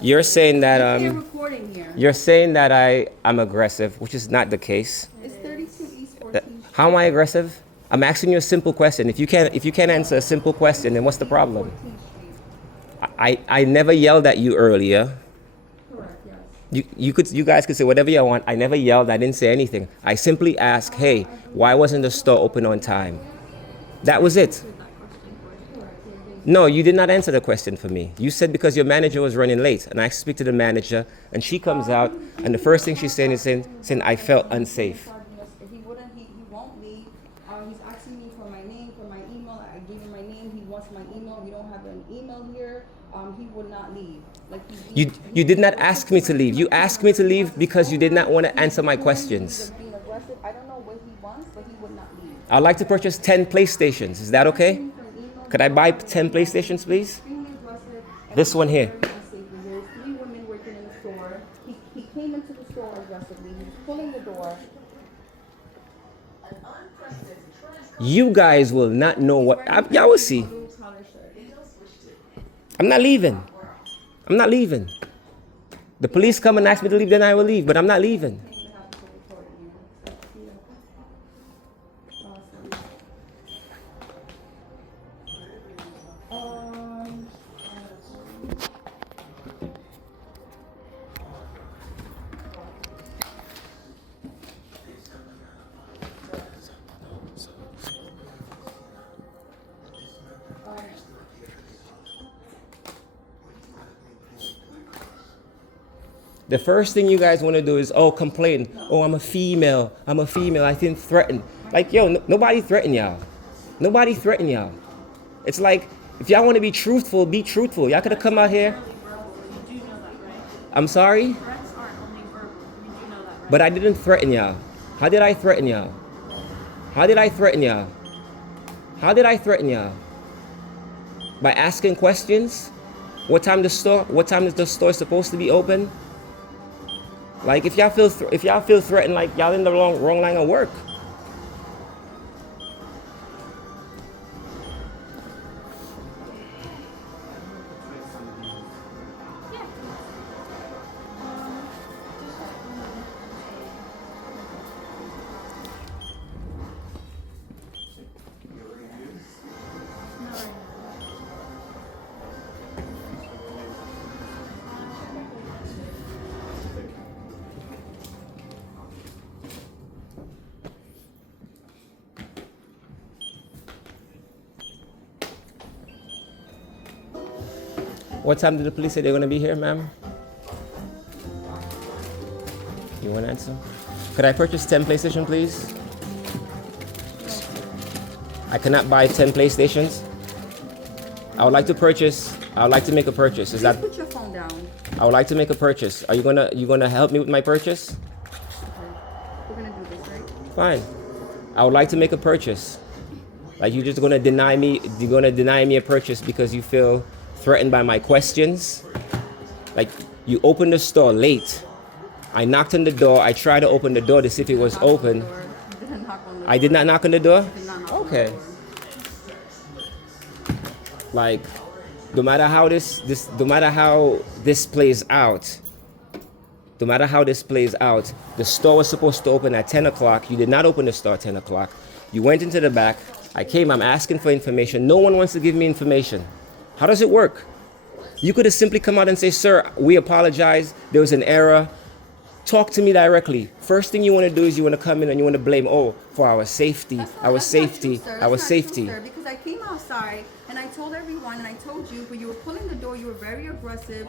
You're saying that They're recording here. you're saying that I'm aggressive, which is not the case. It's 32 East 14th. How am I aggressive? I'm asking you a simple question. If you can't answer a simple question, then what's the problem? 14th Street. I never yelled at you earlier. Correct, yes. You guys could say whatever you want. I never yelled. I didn't say anything. I simply asked, hey, why wasn't the store open on time? That was it. No, you did not answer the question for me. You said because your manager was running late, and I speak to the manager, and she comes out, and the first thing she's saying is saying I felt unsafe. He won't leave. He's asking me for my name, for my email. I gave him my name. He wants my email. We don't have an email here. He would not leave. You did not ask me to leave. You asked me to leave because you did not want to answer my questions. Being aggressive. I don't know what he wants, but he would not leave. I'd like to purchase 10 PlayStations. Is that okay? Could I buy 10 PlayStations, please? Extremely aggressive. This one here. Very unsafe. There's 3 women working in the store. He came into the store aggressively. He was pulling the door. You guys will not know what. Y'all will see. I'm not leaving. I'm not leaving. The police come and ask me to leave, then I will leave. But I'm not leaving. The first thing you guys want to do is, complain. Oh, I'm a female. I'm a female. I didn't threaten. Like, yo, nobody threatened y'all. Nobody threatened y'all. It's like, if y'all want to be truthful, be truthful. Y'all could have come out here. You do know that, right? I'm sorry, Threats aren't only verbal. You do know that, right? but I didn't threaten y'all. How did I threaten y'all? How did I threaten y'all? How did I threaten y'all? By asking questions? What time is the store supposed to be open? Like, if y'all feel threatened, like y'all in the wrong line of work. What time did the police say they're gonna be here, ma'am? You want to answer? Could I purchase 10 PlayStation, please? I cannot buy 10 PlayStations. I would like to make a purchase. Is that? Put your phone down. I would like to make a purchase. Are you gonna help me with my purchase? We're gonna do this, right? Fine. I would like to make a purchase. Like, you're just gonna deny me? You're gonna deny me a purchase because you feel threatened by my questions? Like, you opened the store late. I knocked on the door. I tried to open the door to see if it was open. I did not knock on the door? Okay. Like, no matter how this plays out, the store was supposed to open at 10 o'clock. You did not open the store at 10 o'clock. You went into the back. I came, I'm asking for information. No one wants to give me information. How does it work? You could have simply come out and say, sir, we apologize. There was an error. Talk to me directly. First thing you want to do is you want to come in and you want to blame, for our safety, our safety. Because I came outside and I told everyone and I told you, but you were pulling the door, you were very aggressive.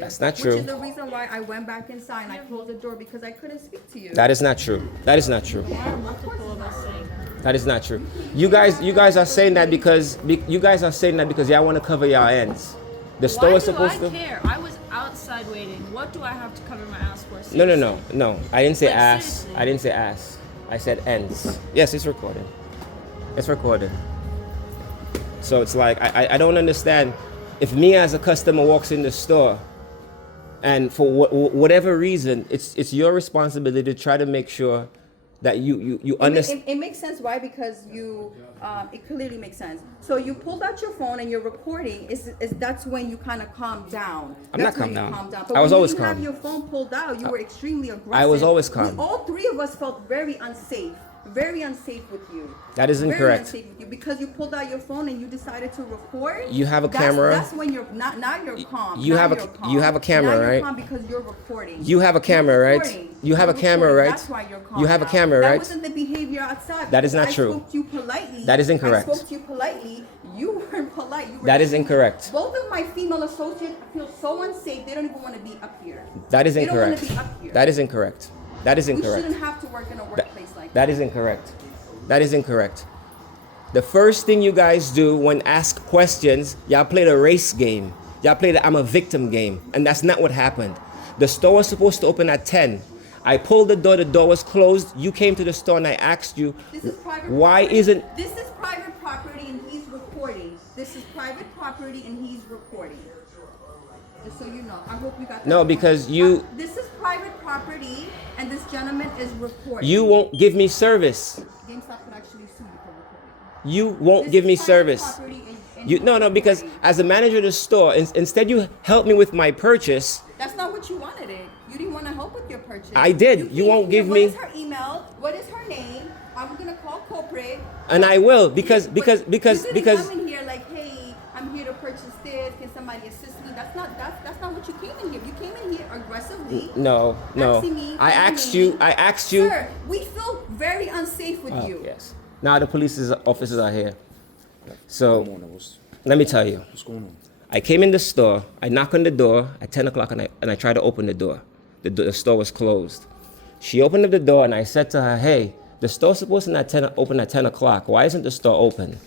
That's not true. Which is the reason why I went back inside and I closed the door because I couldn't speak to you. That is not true. That is not true. That is not true. You guys are saying that because y'all want to cover y'all ends. The store is supposed to. Why do I care? I was outside waiting. What do I have to cover my ass for? No. I didn't say Like, ass. seriously. I didn't say ass. I said ends. Yes, it's recorded. It's recorded. So it's like, I don't understand. If me as a customer walks in the store and for whatever reason, it's your responsibility to try to make sure that you It, understand. it makes sense. Why? Because you, it clearly makes sense. So you pulled out your phone and you're recording. Is that's when you kind of calm down? I'm not That's when calm you down. calm down. But I was when always you didn't calm. have your phone pulled out, you were extremely aggressive. I was always calm. All three of us felt very unsafe. Very unsafe with you. That is Very incorrect. unsafe with you because you pulled out your phone and you decided to record. You have a camera. That's when you're not. Now you're calm. You Now have a- you're calm. you have a camera, now you're right? Calm because you're recording. You have a camera, You're right? recording. You have a You're camera, recording. right? That's why you're calm You have a now. camera, That right? wasn't the behavior outside. That is not I true. spoke to you politely. That is incorrect. I spoke to you politely. You weren't polite. You were That is rude. incorrect. Both of my female associates feel so unsafe. They don't even want to be up here. That is They don't incorrect. want to be up here. That is incorrect. That is We incorrect. shouldn't have to work in a workplace like that. That is incorrect. That is incorrect. The first thing you guys do when asked questions, y'all play the race game. Y'all play the I'm a victim game. And that's not what happened. The store was supposed to open at 10. I pulled the door was closed. You came to the store and I asked you, This is private why property. isn't This is private property and he's recording. This is private property and he's recording. Just so you know. I hope you got that. No, point. because you- This is private property and this gentleman is recording. you won't give me service? GameStop could actually sue you for recording. You won't This give me is private service. property and You no, because recording. as a manager of the store, instead you help me with my purchase. That's not what you wanted it. You didn't want to help with your purchase. I did. You came won't here, give me- What is her email? What is her name? I'm gonna call corporate. And I will because But because you because didn't because come in here like, hey, I'm here to purchase this. Can somebody assist me? That's not what you came in here. You came in here aggressively. no. Asking me I for asked money. you. I asked you. Sir, we feel very unsafe with Oh, you. yes. Now the police officers are here. So Come on, what's let me tell you. going on? I came in the store. I knock on the door at 10 o'clock and I tried to open the door. The store was closed. She opened up the door and I said to her, hey, the store's supposed to open at 10 o'clock. Why isn't the store open?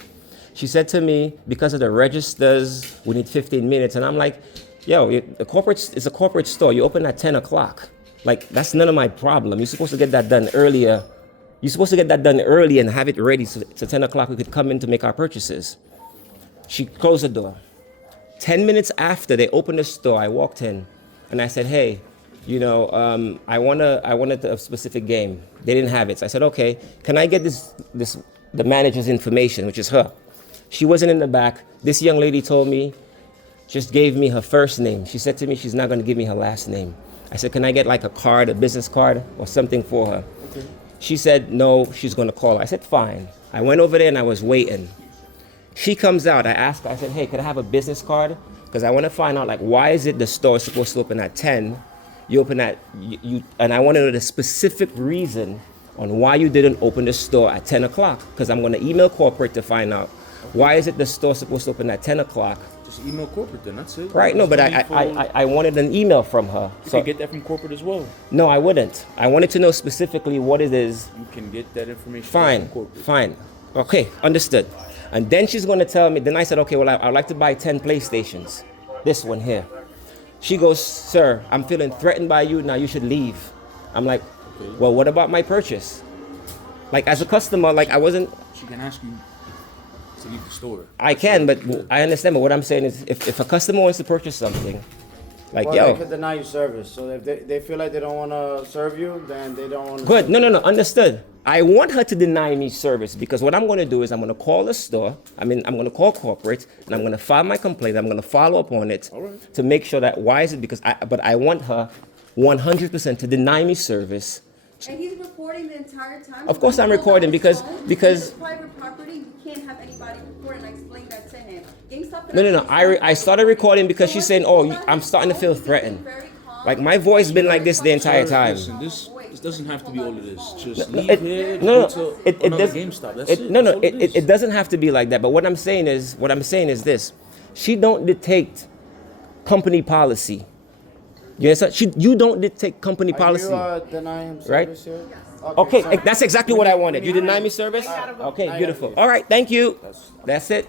She said to me, because of the registers, we need 15 minutes. And I'm like, yo, it's a corporate store. You open at 10 o'clock. Like, that's none of my problem. You're supposed to get that done earlier. You're supposed to get that done early and have it ready so 10 o'clock we could come in to make our purchases. She closed the door. 10 minutes after they opened the store, I walked in and I said, hey, I wanted a specific game. They didn't have it. So I said, okay, can I get the manager's information, which is her. She wasn't in the back. This young lady told me, just gave me her first name. She said to me she's not going to give me her last name. I said, can I get like a card, a business card or something for her? Okay. She said, no, she's going to call her. I said, fine. I went over there and I was waiting. She comes out. I asked her, I said, hey, could I have a business card? Because I want to find out, like, why is it the store is supposed to open at 10? You open at, and I want to know the specific reason on why you didn't open the store at 10 o'clock. Because I'm going to email corporate to find out, why is it the store supposed to open at 10 o'clock? Just email corporate then, that's it. Right, no, but Just I wanted an email from her. You So, can get that from corporate as well. no, I wouldn't. I wanted to know specifically what it is. You can get that information Fine, from corporate. fine. Okay, understood. And then she's going to tell me, then I said, okay, well, I'd like to buy 10 PlayStations. This one here. She goes, sir, I'm feeling threatened by you. Now you should leave. I'm like, well, what about my purchase? Like, as a customer, like, I wasn't, She can ask you to leave the store. I can, but I understand. But what I'm saying is, if a customer wants to purchase something, like, Well, yo, they could deny you service. So if they feel like they don't want to serve you, then they don't want to. good. No, understood. I want her to deny me service because what I'm going to do is I'm going to call the store. I'm going to call corporate and I'm going to file my complaint. I'm going to follow up on it to make sure that why is it because I want her 100% to deny me service. And he's recording the entire time. Of course I'm He pulled recording out his because- phone. because- This is private property. You can't have anybody record, and I explained that to him. GameStop could No. actually I started recording because So she's once saying, he oh, pulled out I'm his starting to phone, feel he was threatened. very calm. Like my voice been like this the entire time. Listen, this doesn't have to be all of this. Just No, leave here, no, go to it another does. GameStop. That's It, it. no, That's no, all it, is. it doesn't have to be like that. But what I'm saying is this: she don't dictate company policy. You understand? You don't dictate company policy. Are you denying him Right? service here? Okay, so- that's exactly what I wanted. You deny me service? Alright. Okay, I beautiful. gotta All right, thank you. That's it.